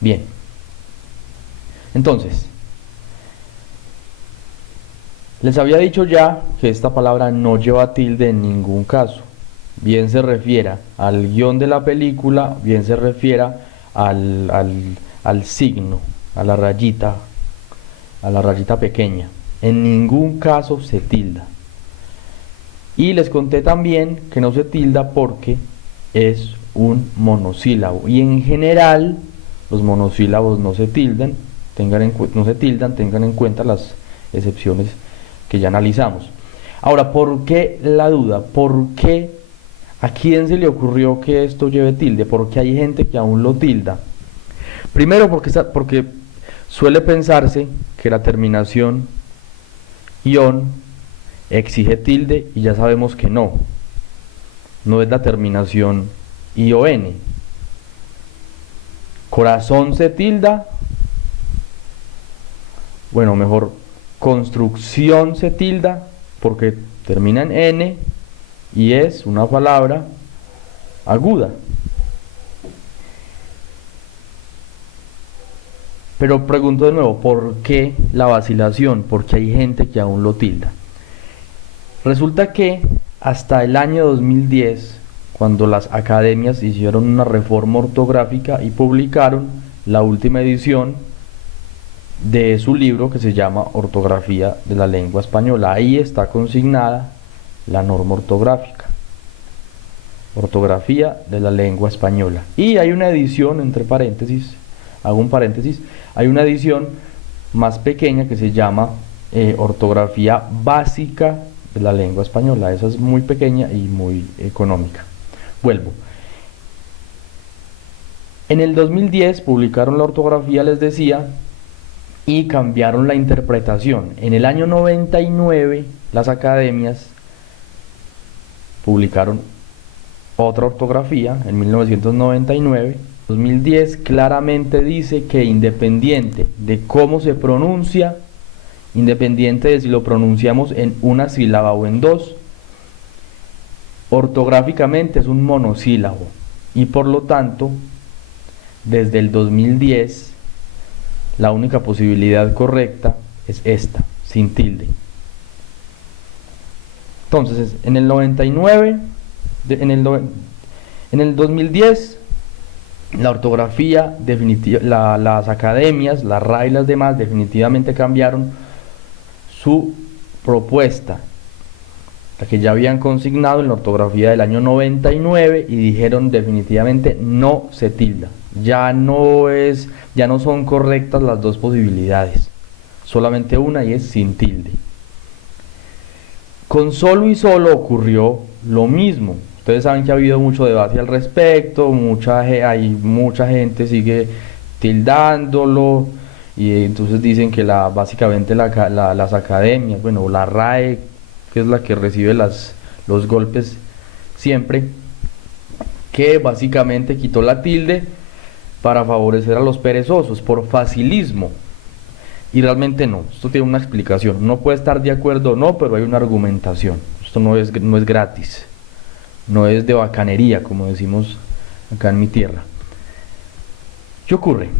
Bien, entonces, les había dicho ya que esta palabra no lleva tilde en ningún caso. Bien se refiera al guión de la película, bien se refiera al signo, a la rayita pequeña. En ningún caso se tilda. Y les conté también que no se tilda porque es un monosílabo. Y en general los monosílabos no se tildan, tengan en cuenta las excepciones que ya analizamos. Ahora, ¿por qué la duda? ¿Por qué? ¿A quién se le ocurrió que esto lleve tilde? Porque hay gente que aún lo tilda. Primero porque suele pensarse que la terminación ion exige tilde y ya sabemos que no. No es la terminación ion. Corazón se tilda. Bueno, mejor construcción se tilda porque termina en n y es una palabra aguda. Pero pregunto de nuevo, ¿por qué la vacilación? Porque hay gente que aún lo tilda. Resulta que hasta el año 2010, cuando las academias hicieron una reforma ortográfica y publicaron la última edición de su libro que se llama Ortografía de la Lengua Española, ahí está consignada la norma ortográfica. Ortografía de la Lengua Española. Y hay una edición, entre paréntesis, hago un paréntesis, hay una edición más pequeña que se llama Ortografía Básica de la Lengua Española. Esa es muy pequeña y muy económica. Vuelvo. En el 2010 publicaron la ortografía, les decía, y cambiaron la interpretación. En el año 99 las academias publicaron otra ortografía, en 1999. 2010 claramente dice que independiente de cómo se pronuncia, independiente de si lo pronunciamos en una sílaba o en dos, ortográficamente es un monosílabo y por lo tanto desde el 2010 la única posibilidad correcta es esta, sin tilde. Entonces en el 99, en el 2010 la ortografía definitiva, las academias, la RAE y las demás definitivamente cambiaron su propuesta, la que ya habían consignado en la ortografía del año 99, y dijeron definitivamente no se tilda. Ya no son correctas las dos posibilidades, solamente una, y es sin tilde. Con solo y solo ocurrió lo mismo. Ustedes saben que ha habido mucho debate al respecto, hay mucha gente sigue tildándolo, y entonces dicen que básicamente las academias, bueno, la RAE, que es la que recibe los golpes siempre, que básicamente quitó la tilde para favorecer a los perezosos, por facilismo. Y realmente no, esto tiene una explicación. Uno puede estar de acuerdo o no, pero hay una argumentación. Esto no es gratis, no es de bacanería, como decimos acá en mi tierra. ¿Qué ocurre?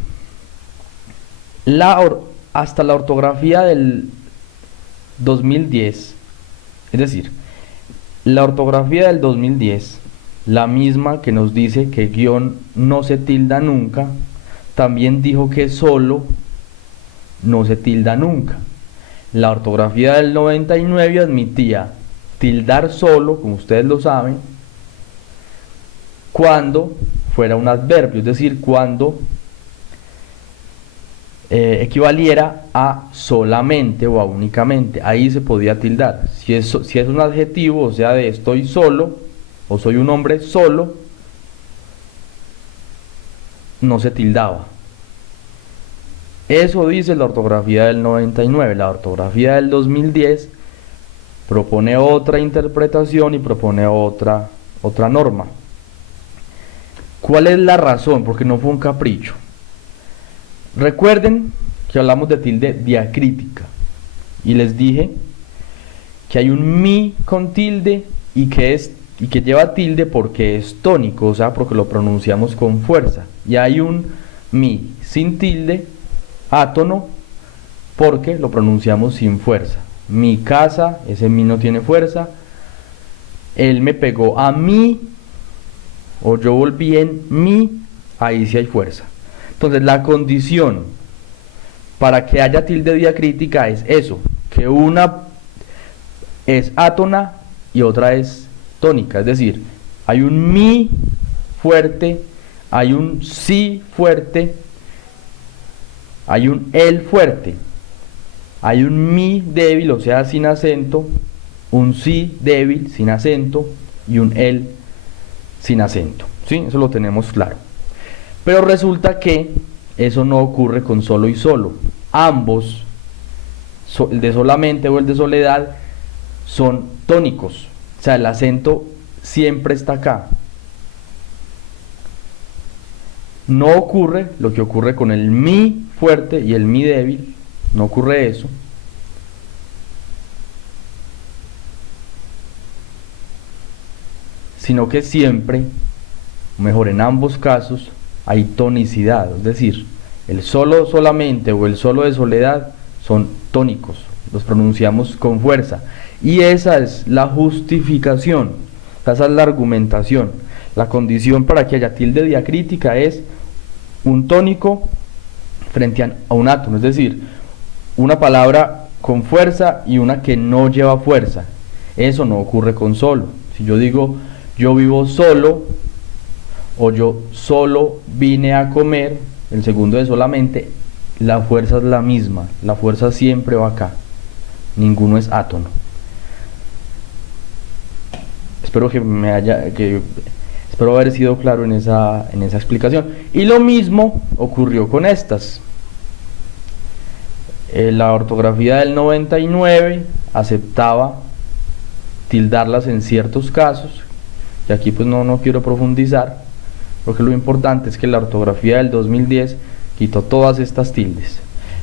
Hasta la ortografía del 2010, es decir, la ortografía del 2010, la misma que nos dice que guión no se tilda nunca, también dijo que solo no se tilda nunca. La ortografía del 99 admitía tildar solo, como ustedes lo saben, cuando fuera un adverbio, es decir, cuando equivaliera a solamente o a únicamente. Ahí se podía tildar. Si es un adjetivo, o sea, de estoy solo o soy un hombre solo, no se tildaba. Eso dice la ortografía del 99. La ortografía del 2010 propone otra interpretación y propone otra norma. ¿Cuál es la razón? Porque no fue un capricho. Recuerden que hablamos de tilde diacrítica y les dije que hay un mi con tilde y que lleva tilde porque es tónico, o sea, porque lo pronunciamos con fuerza, y hay un Mi sin tilde, átono, porque lo pronunciamos sin fuerza. Mi casa, ese mi no tiene fuerza. Él me pegó a mí, o yo volví en mí, ahí sí hay fuerza. Entonces la condición para que haya tilde diacrítica es eso, que una es átona y otra es tónica, es decir, hay un mi fuerte, hay un si fuerte, hay un el fuerte, hay un mi débil, o sea, sin acento, un si débil, sin acento, y un el sin acento, ¿sí? Eso lo tenemos claro. Pero resulta que eso no ocurre con solo y solo. Ambos, el de solamente o el de soledad, son tónicos. O sea, el acento siempre está acá. No ocurre lo que ocurre con el mi fuerte y el mi débil. No ocurre eso. Sino que siempre, mejor en ambos casos, hay tonicidad. Es decir, el solo solamente o el solo de soledad son tónicos. Los pronunciamos con fuerza. Y esa es la justificación, esa es la argumentación. La condición para que haya tilde diacrítica es un tónico frente a un átono, es decir, una palabra con fuerza y una que no lleva fuerza. Eso no ocurre con solo. Si yo digo yo vivo solo o yo solo vine a comer, el segundo de solamente, la fuerza es la misma, la fuerza siempre va acá, ninguno es átono. Espero espero haber sido claro en esa explicación. Y lo mismo ocurrió con estas. La ortografía del 99 aceptaba tildarlas en ciertos casos, y aquí pues no quiero profundizar, porque lo importante es que la ortografía del 2010 quitó todas estas tildes.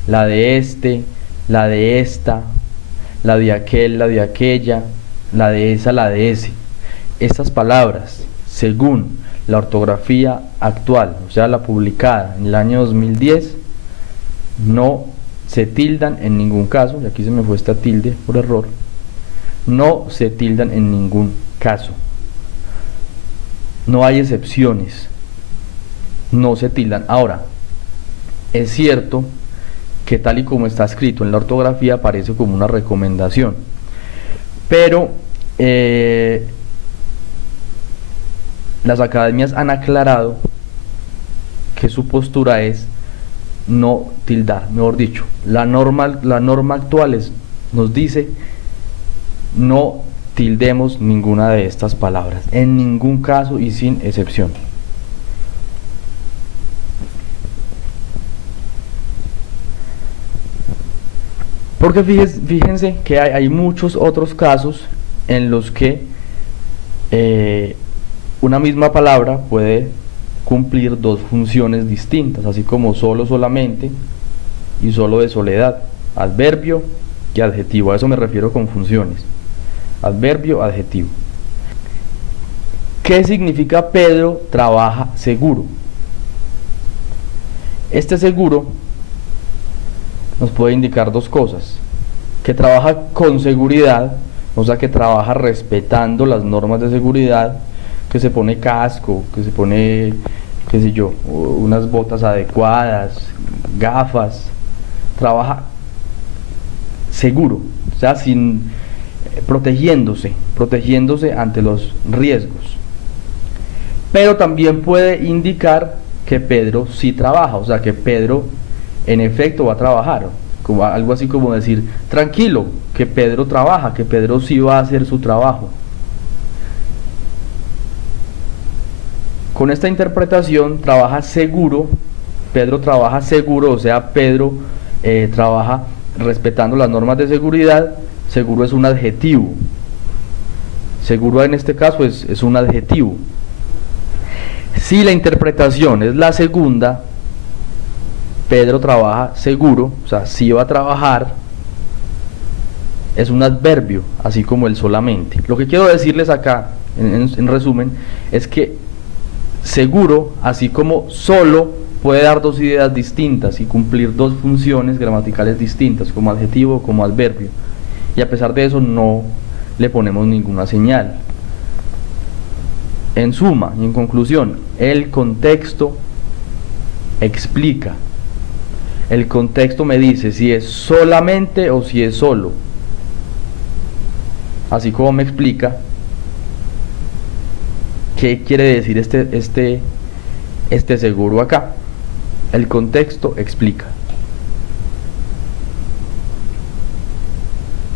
La de este, la de esta, la de aquel, la de aquella, la de esa, la de ese. Estas palabras, según la ortografía actual, o sea, la publicada en el año 2010, no se tildan en ningún caso, y aquí se me fue esta tilde por error, no se tildan en ningún caso. No hay excepciones, no se tildan. Ahora, es cierto que tal y como está escrito en la ortografía aparece como una recomendación, pero las academias han aclarado que su postura es no tildar, mejor dicho, la norma actual nos dice no tildemos ninguna de estas palabras, en ningún caso y sin excepción. Porque fíjense que hay muchos otros casos en los que una misma palabra puede cumplir dos funciones distintas, así como solo, solamente y solo de soledad, adverbio y adjetivo. A eso me refiero con funciones, adverbio, adjetivo. ¿Qué significa Pedro trabaja seguro? Este seguro nos puede indicar dos cosas: que trabaja con seguridad, o sea que trabaja respetando las normas de seguridad, que se pone casco, que se pone, qué sé yo, unas botas adecuadas, gafas, trabaja seguro, o sea, protegiéndose ante los riesgos. Pero también puede indicar que Pedro sí trabaja, o sea que Pedro en efecto va a trabajar, como algo así como decir, tranquilo, que Pedro trabaja, que Pedro sí va a hacer su trabajo. Con esta interpretación trabaja seguro, Pedro trabaja seguro, o sea, Pedro trabaja respetando las normas de seguridad. Seguro es un adjetivo, seguro en este caso es un adjetivo. Si la interpretación es la segunda, Pedro trabaja seguro, o sea, sí va a trabajar, es un adverbio, así como el solamente. Lo que quiero decirles acá, en resumen, es que seguro, así como solo, puede dar dos ideas distintas y cumplir dos funciones gramaticales distintas, como adjetivo o como adverbio, y a pesar de eso no le ponemos ninguna señal. En suma y en conclusión, el contexto explica. El contexto me dice si es solamente o si es solo. Así como me explica qué quiere decir este seguro acá. El contexto explica.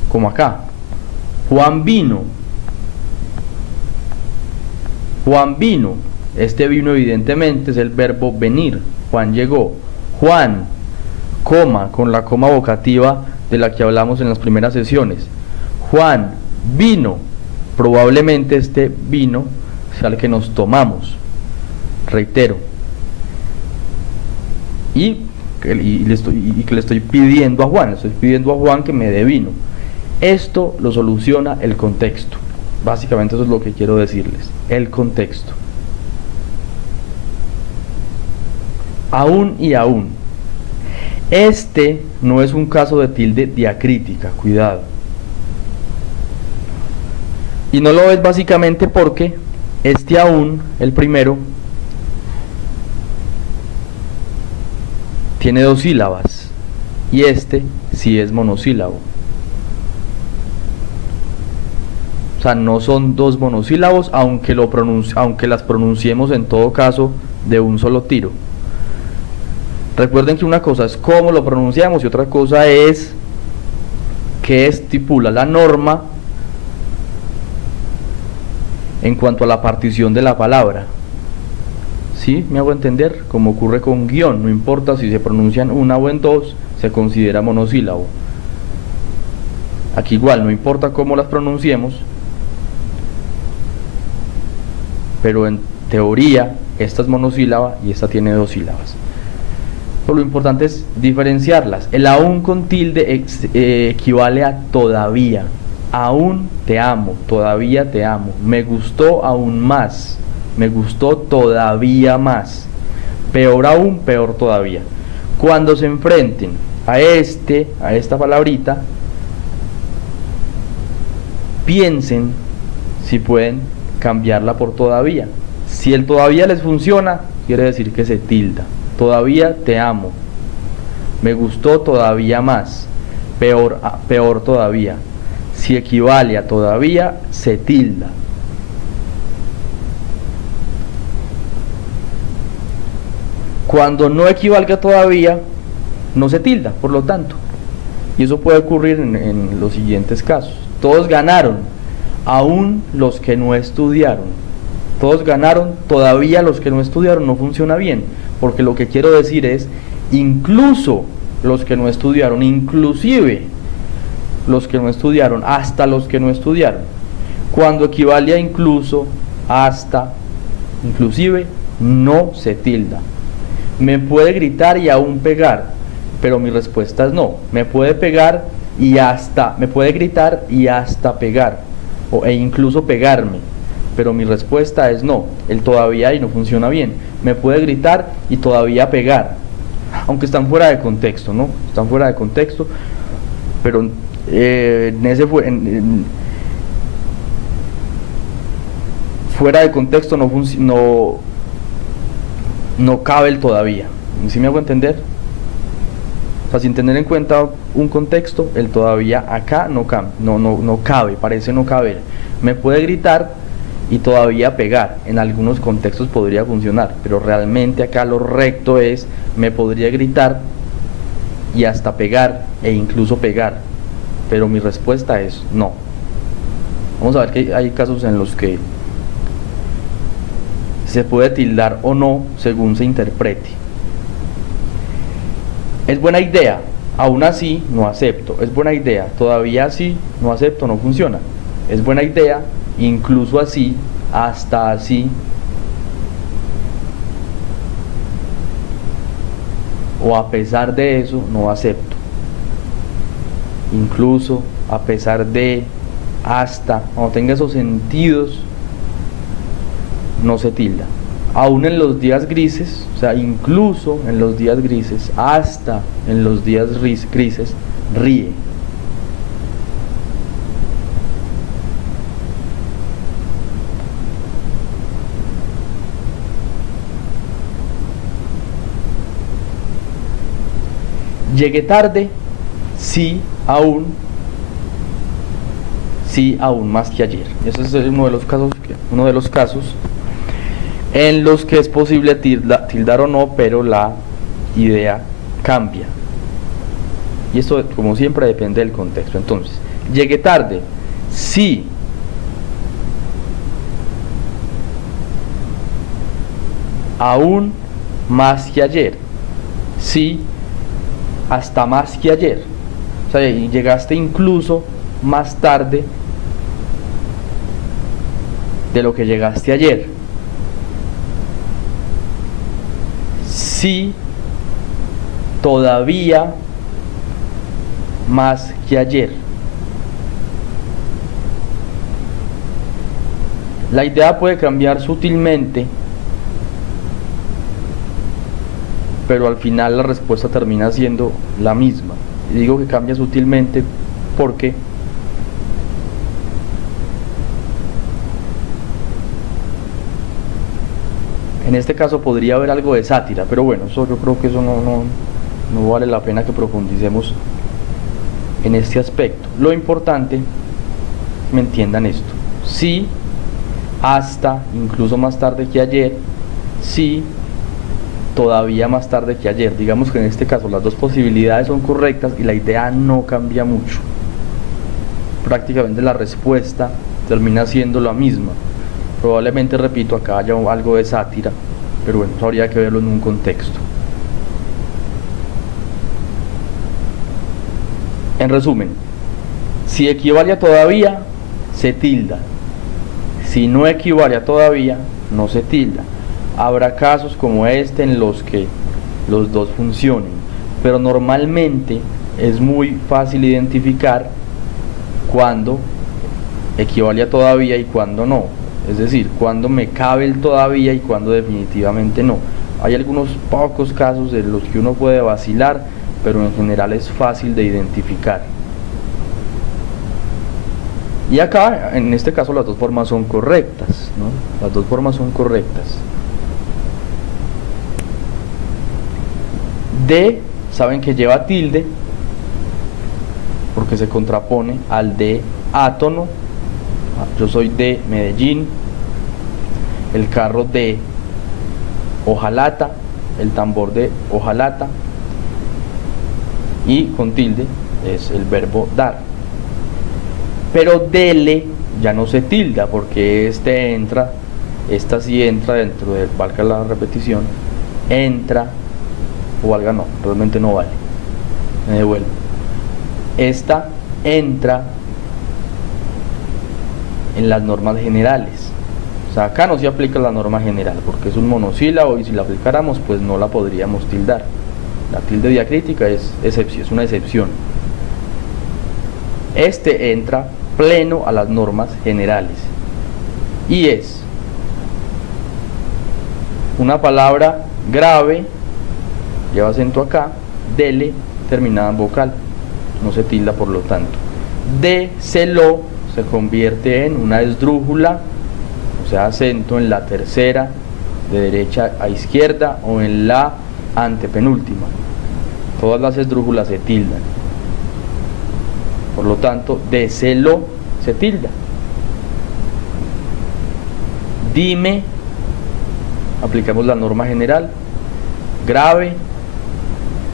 Como acá. Juan vino. Juan vino. Este vino evidentemente es el verbo venir. Juan llegó. Juan, coma, con la coma vocativa de la que hablamos en las primeras sesiones. Juan vino. Probablemente este vino sea el que nos tomamos. Reitero. Y que le estoy pidiendo a Juan. Le estoy pidiendo a Juan que me dé vino. Esto lo soluciona el contexto. Básicamente eso es lo que quiero decirles. El contexto. Aún y aún. Este no es un caso de tilde diacrítica, cuidado. Y no lo es básicamente porque este aún, el primero, tiene dos sílabas y este sí es monosílabo. O sea, no son dos monosílabos, aunque las pronunciemos en todo caso de un solo tiro. Recuerden que una cosa es cómo lo pronunciamos y otra cosa es qué estipula la norma en cuanto a la partición de la palabra. ¿Sí? ¿Me hago entender? Como ocurre con guión, no importa si se pronuncian una o en dos, se considera monosílabo. Aquí igual, no importa cómo las pronunciemos, pero en teoría esta es monosílaba y esta tiene dos sílabas. Pero lo importante es diferenciarlas. El aún con tilde equivale a todavía. Aún te amo, todavía te amo. Me gustó aún más, me gustó todavía más. Peor aún, peor todavía. Cuando se enfrenten a esta palabrita, piensen si pueden cambiarla por todavía. Si el todavía les funciona, quiere decir que se tilda. Todavía te amo. Me gustó todavía más. Peor todavía. Si equivale a todavía, se tilda. Cuando no equivalga a todavía, no se tilda, por lo tanto. Y eso puede ocurrir en los siguientes casos. Todos ganaron, aún los que no estudiaron. Todos ganaron, todavía los que no estudiaron no funciona bien, porque lo que quiero decir es, incluso los que no estudiaron, inclusive los que no estudiaron, hasta los que no estudiaron. Cuando equivale a incluso, hasta, inclusive, no se tilda. Me puede gritar y aún pegar, pero mi respuesta es no. Me puede pegar y hasta, me puede gritar y hasta pegar, e incluso pegarme, pero mi respuesta es no. El todavía ahí no funciona bien. Me puede gritar y todavía pegar, aunque están fuera de contexto, ¿no? Están fuera de contexto, pero fuera de contexto no cabe el todavía. ¿Sí me hago entender? O sea, sin tener en cuenta un contexto, el todavía acá no cabe, parece no caber. Me puede gritar y todavía pegar. En algunos contextos podría funcionar, pero realmente acá lo recto es me podría gritar y hasta pegar e incluso pegar, pero mi respuesta es no. Vamos a ver que hay casos en los que se puede tildar o no según se interprete. Es buena idea, aún así no acepto. Es buena idea, todavía así no acepto, no funciona. Es buena idea, incluso así, hasta así, o a pesar de eso no acepto. Incluso, a pesar de, hasta, cuando tenga esos sentidos, no se tilda. aún en los días grises, o sea, incluso en los días grises, hasta en los días grises, ríe. Llegué tarde, sí, aún más que ayer. Ese es uno de los casos en los que es posible tildar o no, pero la idea cambia. Y esto, como siempre, depende del contexto. Entonces, llegué tarde, sí, aún más que ayer, sí, hasta más que ayer. O sea, y llegaste incluso más tarde de lo que llegaste ayer. Sí, todavía más que ayer. La idea puede cambiar sutilmente, pero al final la respuesta termina siendo la misma. Y digo que cambia sutilmente porque en este caso podría haber algo de sátira, pero bueno, yo creo que eso no vale la pena que profundicemos en este aspecto. Lo importante, me entiendan esto: sí, hasta, incluso más tarde que ayer, sí, todavía más tarde que ayer. Digamos que en este caso las dos posibilidades son correctas y la idea no cambia mucho. Prácticamente la respuesta termina siendo la misma. Probablemente, repito, acá haya algo de sátira, pero bueno, eso habría que verlo en un contexto. En resumen, si equivale a todavía, se tilda. Si no equivale a todavía, no se tilda. Habrá casos como este en los que los dos funcionen, pero normalmente es muy fácil identificar cuando equivale a todavía y cuando no. Es decir, cuando me cabe el todavía y cuando definitivamente no. Hay algunos pocos casos en los que uno puede vacilar, pero en general es fácil de identificar. Y acá, en este caso, las dos formas son correctas, ¿no? Las dos formas son correctas. De, saben que lleva tilde, porque se contrapone al de átono. Yo soy de Medellín, el carro de hojalata, el tambor de hojalata, y con tilde es el verbo dar. Pero dele ya no se tilda, porque esta sí entra dentro de, valga la repetición, entra, o valga no, realmente no vale, me devuelvo. Esta entra en las normas generales. O sea, acá no se aplica la norma general porque es un monosílabo y si la aplicáramos pues no la podríamos tildar. La tilde diacrítica es una excepción. Este entra pleno a las normas generales y es una palabra grave, lleva acento acá, dele, terminada en vocal, no se tilda por lo tanto. Déselo se convierte en una esdrújula, o sea, acento en la tercera de derecha a izquierda o en la antepenúltima. Todas las esdrújulas se tildan. Por lo tanto, déselo se tilda. Dime, aplicamos la norma general, grave,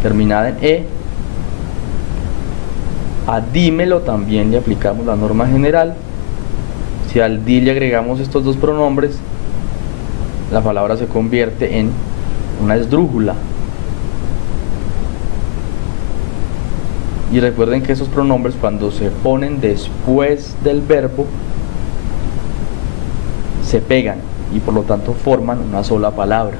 terminada en e. A dímelo también le aplicamos la norma general. Si al di le agregamos estos dos pronombres, la palabra se convierte en una esdrújula. Y recuerden que esos pronombres, cuando se ponen después del verbo, se pegan y por lo tanto forman una sola palabra.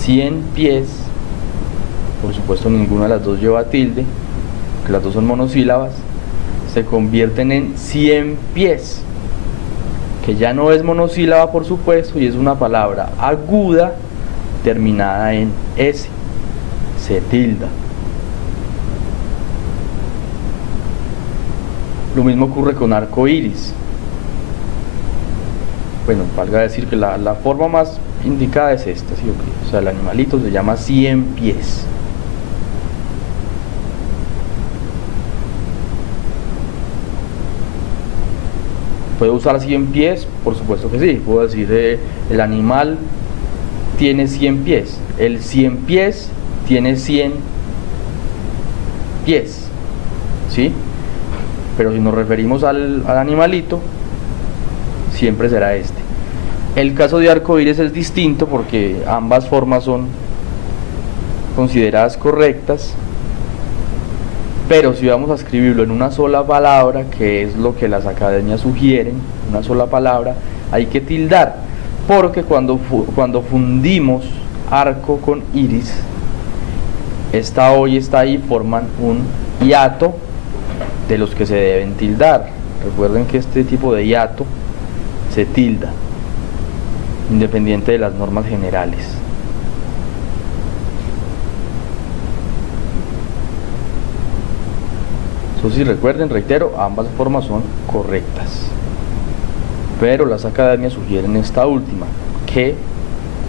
100 pies, por supuesto ninguna de las dos lleva tilde, que las dos son monosílabas, se convierten en 100 pies. que ya no es monosílaba, por supuesto, y es una palabra aguda terminada en S, se tilda. Lo mismo ocurre con arco iris. Bueno, valga decir que la forma más indicada es esta, ¿sí? O sea, el animalito se llama 100 pies. ¿Puedo usar 100 pies? Por supuesto que sí. Puedo decir, el animal tiene 100 pies. El 100 pies tiene 100 pies, ¿sí? Pero si nos referimos al animalito, siempre será este. El caso de arcoíris es distinto porque ambas formas son consideradas correctas, pero si vamos a escribirlo en una sola palabra, que es lo que las academias sugieren, una sola palabra, hay que tildar, porque cuando fundimos arco con iris, esta O y esta I forman un hiato de los que se deben tildar. Recuerden que este tipo de hiato se tilda, independiente de las normas generales. Eso sí, recuerden, reitero, ambas formas son correctas, pero las academias sugieren esta última, que,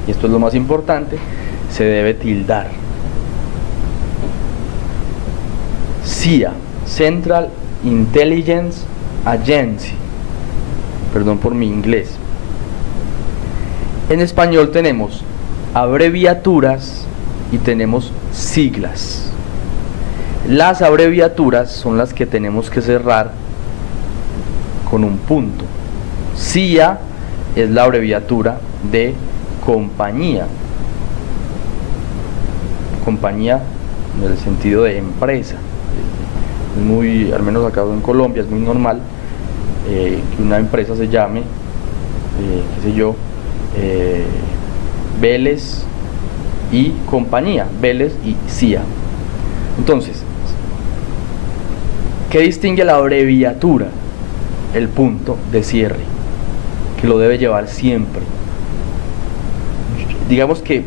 y esto es lo más importante, se debe tildar. CIA, Central Intelligence Agency, perdón por mi inglés. En español tenemos abreviaturas y tenemos siglas. Las abreviaturas son las que tenemos que cerrar con un punto. CIA es la abreviatura de compañía. Compañía en el sentido de empresa. Es muy, al menos acá en Colombia, es muy normal que una empresa se llame, qué sé yo, Vélez y compañía, Vélez y CIA. Entonces, ¿qué distingue la abreviatura? El punto de cierre, que lo debe llevar siempre. Digamos que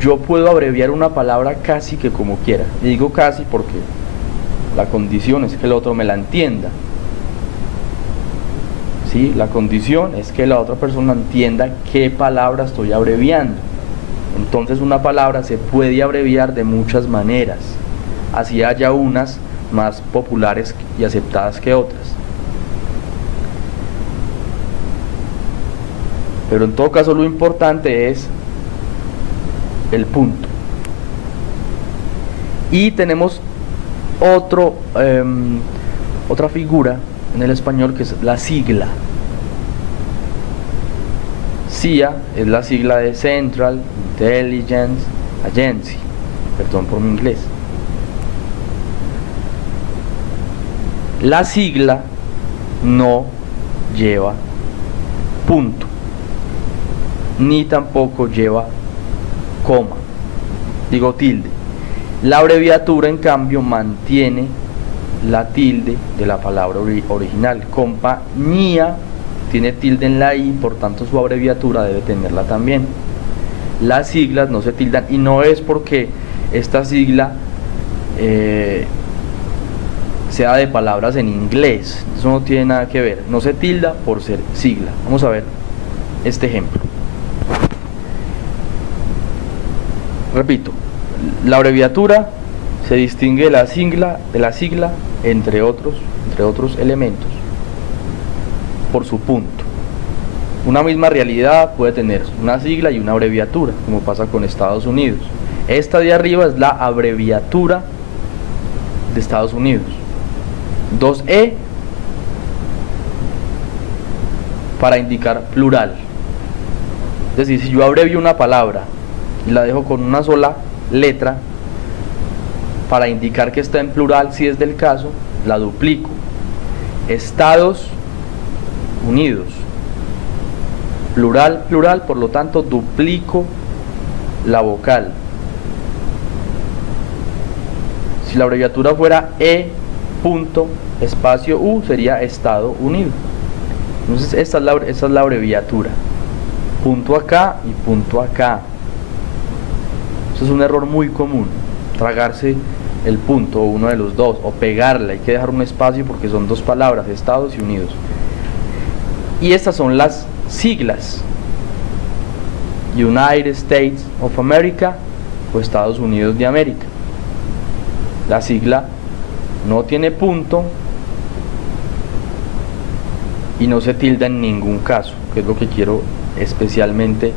yo puedo abreviar una palabra casi que como quiera. Y digo casi porque la condición es que el otro me la entienda. ¿Sí? La condición es que la otra persona entienda qué palabra estoy abreviando. Entonces una palabra se puede abreviar de muchas maneras, así haya unas más populares y aceptadas que otras. Pero en todo caso lo importante es el punto. Y tenemos otra figura en el español que es la sigla. CIA es la sigla de Central Intelligence Agency, perdón por mi inglés. La sigla no lleva punto, ni tampoco lleva coma, digo tilde. La abreviatura, en cambio, mantiene la tilde de la palabra original. Compañía tiene tilde en la I, por tanto su abreviatura debe tenerla también. Las siglas no se tildan, y no es porque esta sigla sea de palabras en inglés, eso no tiene nada que ver, no se tilda por ser sigla. Vamos a ver este ejemplo. Repito, la abreviatura se distingue de la sigla entre otros elementos por su punto. Una misma realidad puede tener una sigla y una abreviatura, como pasa con Estados Unidos. Esta de arriba es la abreviatura de Estados Unidos. 2E para indicar plural. Es decir, si yo abrevio una palabra y la dejo con una sola letra para indicar que está en plural, si es del caso, la duplico. Estados Unidos, plural, plural, por lo tanto duplico la vocal. Si la abreviatura fuera E punto espacio U, sería Estado Unido. Entonces esta es la abreviatura. Punto acá y punto acá. Eso es un error muy común, tragarse el punto o uno de los dos, o pegarla. Hay que dejar un espacio porque son dos palabras, Estados y Unidos. Y estas son las siglas: United States of America o Estados Unidos de América. La sigla no tiene punto y no se tilda en ningún caso, que es lo que quiero especialmente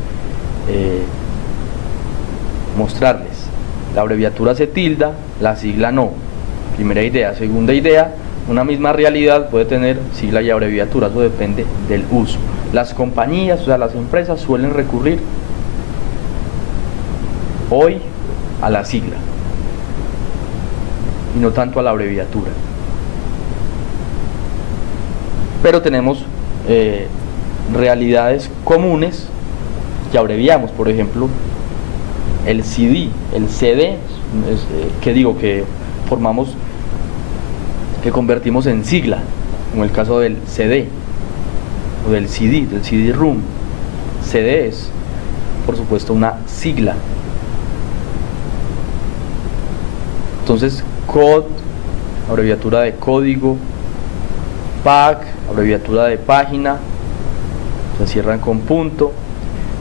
mostrarles. La abreviatura se tilda, la sigla no. Primera idea. Segunda idea, una misma realidad puede tener sigla y abreviatura, eso depende del uso. Las compañías, o sea, las empresas suelen recurrir hoy a la sigla y no tanto a la abreviatura. Pero tenemos realidades comunes que abreviamos. Por ejemplo, el CD, que formamos, que convertimos en sigla, como el caso del CD o del CD-ROM. CD es, por supuesto, una sigla. Entonces, code, abreviatura de código; pack, abreviatura de página, se cierran con punto;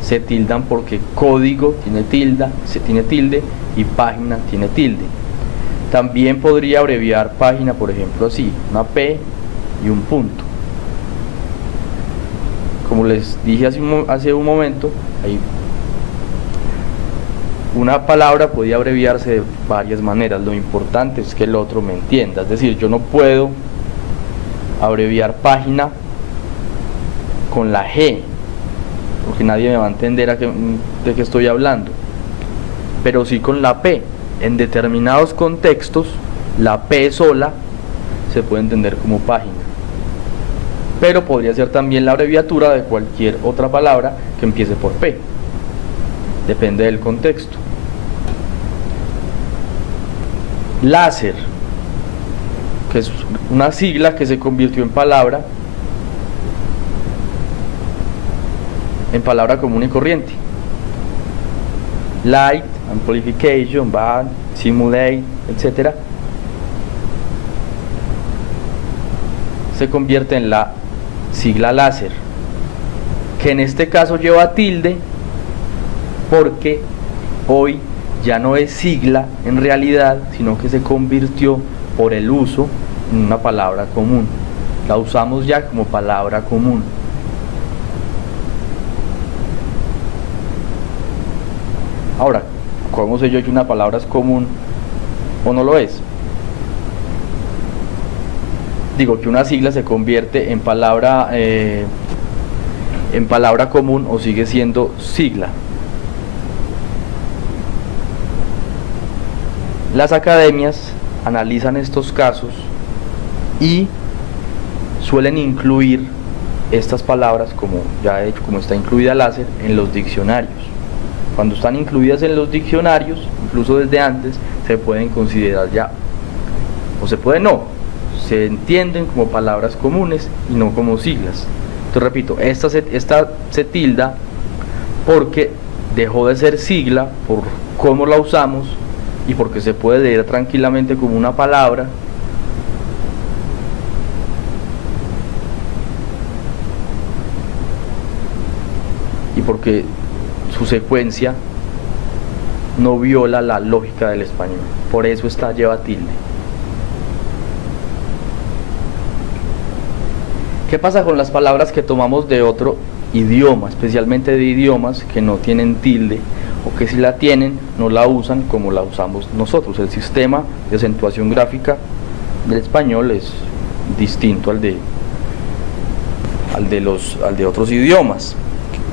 se tildan porque código tiene tilde y página tiene tilde. También podría abreviar página, por ejemplo, así, una P y un punto. Como les dije hace un momento, una palabra podía abreviarse de varias maneras. Lo importante es que el otro me entienda. Es decir, yo no puedo abreviar página con la G, porque nadie me va a entender de qué estoy hablando, pero sí con la P. En determinados contextos, la P sola se puede entender como página, pero podría ser también la abreviatura de cualquier otra palabra que empiece por P. Depende del contexto. Láser, que es una sigla que se convirtió en palabra común y corriente. Light, amplification, band, simulate, etc. se convierte en la sigla láser, que en este caso lleva tilde porque hoy ya no es sigla en realidad, sino que se convirtió por el uso en una palabra común. La usamos ya como palabra común. Ahora, ¿cómo sé yo que una palabra es común o no lo es? Digo que una sigla se convierte en palabra común o sigue siendo sigla. Las academias analizan estos casos y suelen incluir estas palabras, como ya he hecho, como está incluida láser, en los diccionarios. Cuando están incluidas en los diccionarios, incluso desde antes, se pueden considerar ya, o se puede no, se entienden como palabras comunes y no como siglas. Entonces repito, esta se tilda porque dejó de ser sigla por cómo la usamos y porque se puede leer tranquilamente como una palabra. Y porque su secuencia no viola la lógica del español. Por eso lleva tilde. ¿Qué pasa con las palabras que tomamos de otro idioma, especialmente de idiomas que no tienen tilde, o que si la tienen no la usan como la usamos nosotros? El sistema de acentuación gráfica del español es distinto al de otros idiomas.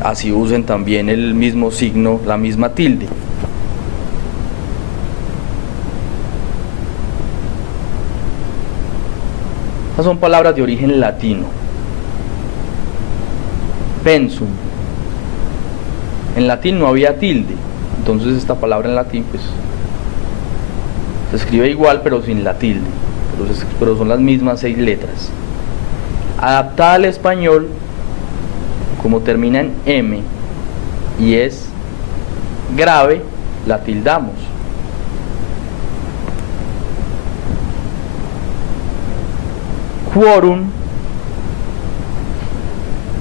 Así usen también el mismo signo, la misma tilde. Estas son palabras de origen latino. Pensum. En latín no había tilde, entonces esta palabra en latín pues se escribe igual pero sin la tilde, pero son las mismas 6 letras. Adaptada al español, como termina en M y es grave, la tildamos. Quórum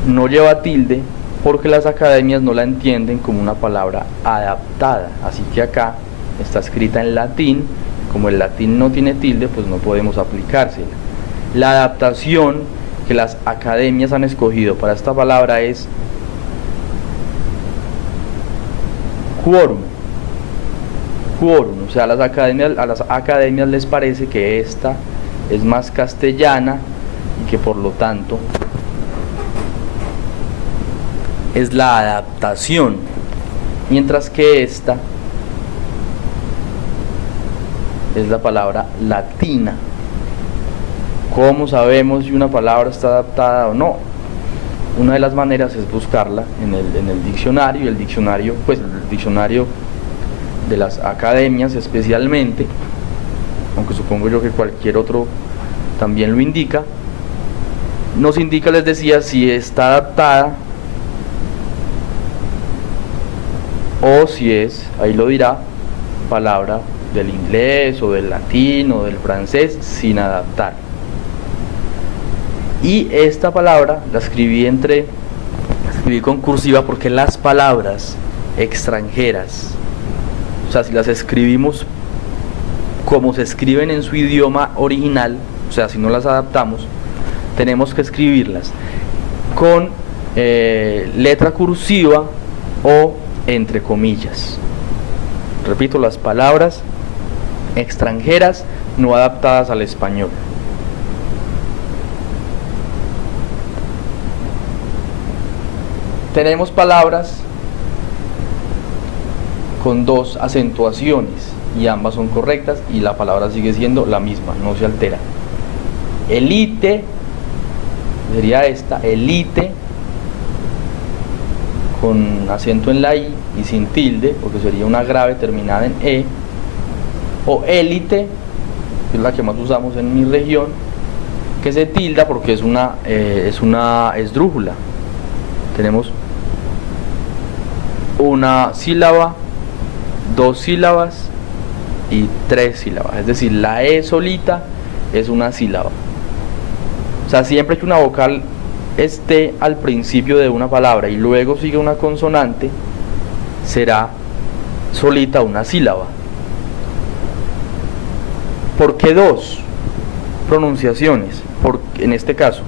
no lleva tilde porque las academias no la entienden como una palabra adaptada, así que acá está escrita en latín. Como el latín no tiene tilde, pues no podemos aplicársela. La adaptación que las academias han escogido para esta palabra es quórum. Quórum, o sea, a las academias les parece que esta es más castellana y que por lo tanto es la adaptación, mientras que esta es la palabra latina. ¿Cómo sabemos si una palabra está adaptada o no? Una de las maneras es buscarla en el diccionario, el diccionario de las academias especialmente, aunque supongo yo que cualquier otro también lo indica. Nos indica, les decía, si está adaptada o si es, ahí lo dirá, palabra del inglés o del latín o del francés sin adaptar. Y esta palabra la escribí con cursiva porque las palabras extranjeras, o sea, si las escribimos como se escriben en su idioma original, o sea, si no las adaptamos, tenemos que escribirlas con letra cursiva o entre comillas. Repito, las palabras extranjeras no adaptadas al español. Tenemos palabras con dos acentuaciones y ambas son correctas y la palabra sigue siendo la misma, no se altera. Elite sería esta, elite, con acento en la I y sin tilde, porque sería una grave terminada en E, o élite, que es la que más usamos en mi región, que se tilda porque es una esdrújula. Tenemos una sílaba, dos sílabas y tres sílabas, es decir, la E solita es una sílaba. O sea, siempre que una vocal esté al principio de una palabra y luego sigue una consonante, será solita una sílaba. ¿Por qué dos pronunciaciones? En este caso,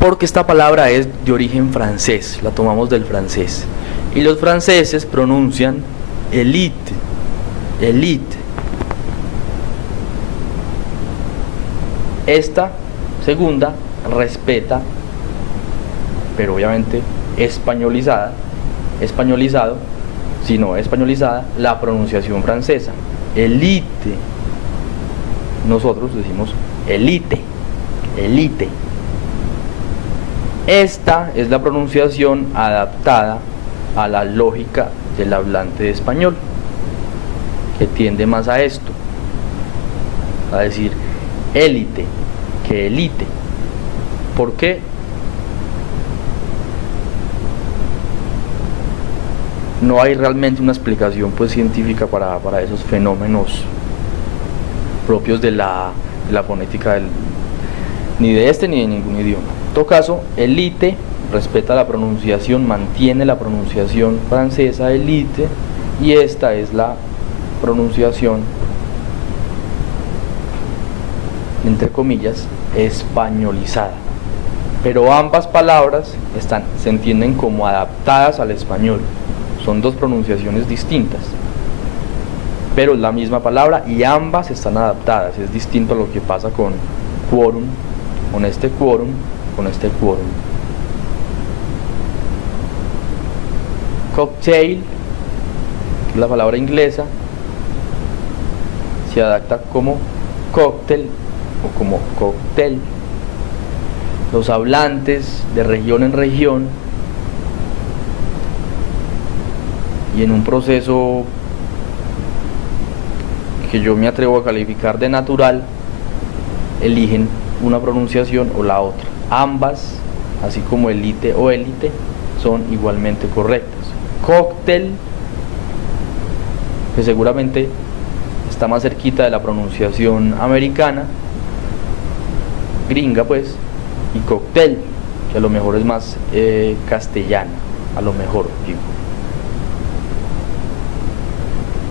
porque esta palabra es de origen francés, la tomamos del francés, y los franceses pronuncian élite, élite. Esta segunda respeta, pero obviamente españolizado, si no españolizada, la pronunciación francesa. Élite, nosotros decimos élite, élite. Esta es la pronunciación adaptada a la lógica del hablante de español, que tiende más a esto, a decir élite que élite. ¿Por qué? No hay realmente una explicación pues científica para esos fenómenos propios de la fonética ni de este ni de ningún idioma. En todo caso, élite respeta la pronunciación, mantiene la pronunciación francesa élite, y esta es la pronunciación, entre comillas, españolizada. Pero ambas palabras se entienden como adaptadas al español. Son dos pronunciaciones distintas, pero es la misma palabra y ambas están adaptadas. Es distinto a lo que pasa con quórum, con este quórum, con este quórum. Cocktail, que es la palabra inglesa, se adapta como cóctel o como cóctel. Los hablantes de región en región, y en un proceso que yo me atrevo a calificar de natural, eligen una pronunciación o la otra. Ambas así como elite o élite, son igualmente correctas. Cóctel, que seguramente está más cerquita de la pronunciación americana, gringa pues, y cóctel, que a lo mejor es más castellana, a lo mejor digo.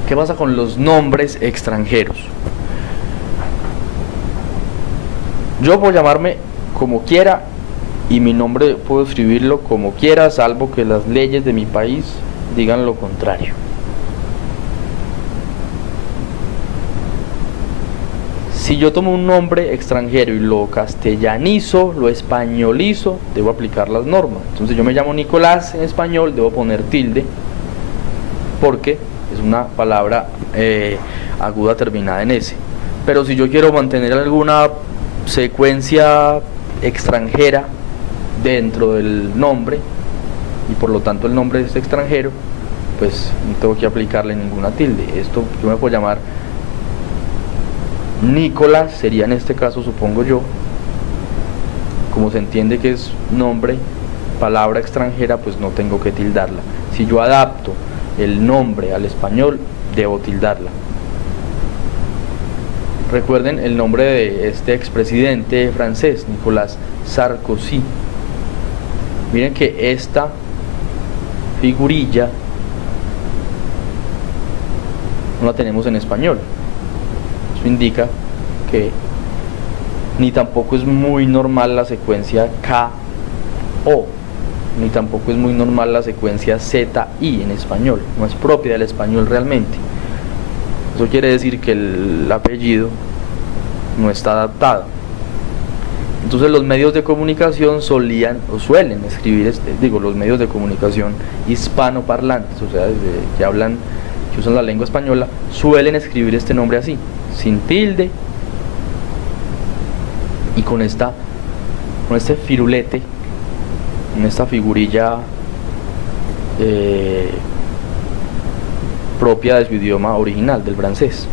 ¿Qué pasa con los nombres extranjeros? Yo puedo llamarme como quiera y mi nombre puedo escribirlo como quiera, salvo que las leyes de mi país digan lo contrario. Si yo tomo un nombre extranjero y lo castellanizo, lo españolizo, debo aplicar las normas. Entonces yo me llamo Nicolás en español, debo poner tilde, porque es una palabra aguda terminada en S. Pero si yo quiero mantener alguna secuencia extranjera dentro del nombre, y por lo tanto el nombre es extranjero, pues no tengo que aplicarle ninguna tilde. Esto yo me puedo llamar Nicolás, sería en este caso, supongo yo, como se entiende que es nombre, palabra extranjera, pues no tengo que tildarla. Si yo adapto el nombre al español, debo tildarla. Recuerden el nombre de este expresidente francés, Nicolas Sarkozy. Miren que esta figurilla no la tenemos en español. Eso indica que ni tampoco es muy normal la secuencia K-O, ni tampoco es muy normal la secuencia Z-I en español. No es propia del español realmente. Eso quiere decir que el apellido no está adaptado. Entonces los medios de comunicación solían o suelen escribir, los medios de comunicación hispanoparlantes, o sea, que usan la lengua española, suelen escribir este nombre así, sin tilde y con este firulete, con esta figurilla propia de su idioma original, del francés.